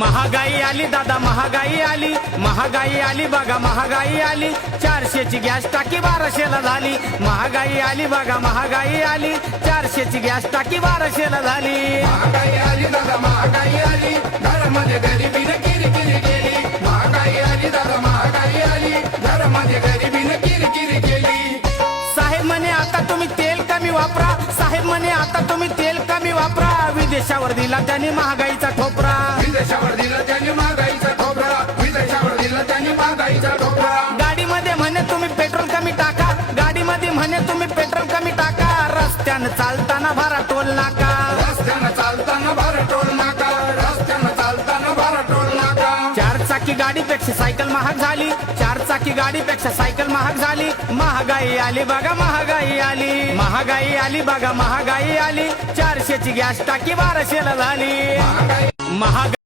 महागाई आली दादा महागाई आली, महागाई आली बघा महागाई आली, 400ची गॅस टाकी 1200ला झाली. महागाई आली बघा महागाई आली, 400ची गॅस टाकी 1200ला झाली. महागाई आली दादा महागाई आली, घरामध्ये गरिबीने किरकिरी केली. महागाई आली दादा महागाई आली, घरामध्ये गरिबीने किरकिरी केली. साहेब म्हणे आता तुम्ही तेल कमी वापरा, साहेब म्हणे आता तुम्ही तेल कमी वापरा, विदेशावर दिला त्यांनी महागाईचा ठोपरा. विदेशावर दिला त्यांनी महागाईचा ठोकरा, विदेशावर दिला त्यांनी महागाईचा ठोकरा. गाडीमध्ये म्हणे तुम्ही पेट्रोल कमी टाका, गाडीमध्ये म्हणे तुम्ही पेट्रोल कमी टाका, रस्त्यानं चालताना भरा टोल नाका. रस्त्यानं चालताना भर टोल नाका, रस्त्यानं चालताना भर टोल नाका. 4 चाकी गाडीपेक्षा सायकल महाग झाली, 4 चाकी गाडीपेक्षा सायकल महाग झाली. महागाई आली बघा महागाई आली, महागाई आली बघा महागाई आली, 400ची गॅस टाकी 1200ला झाली. महागाई महागाई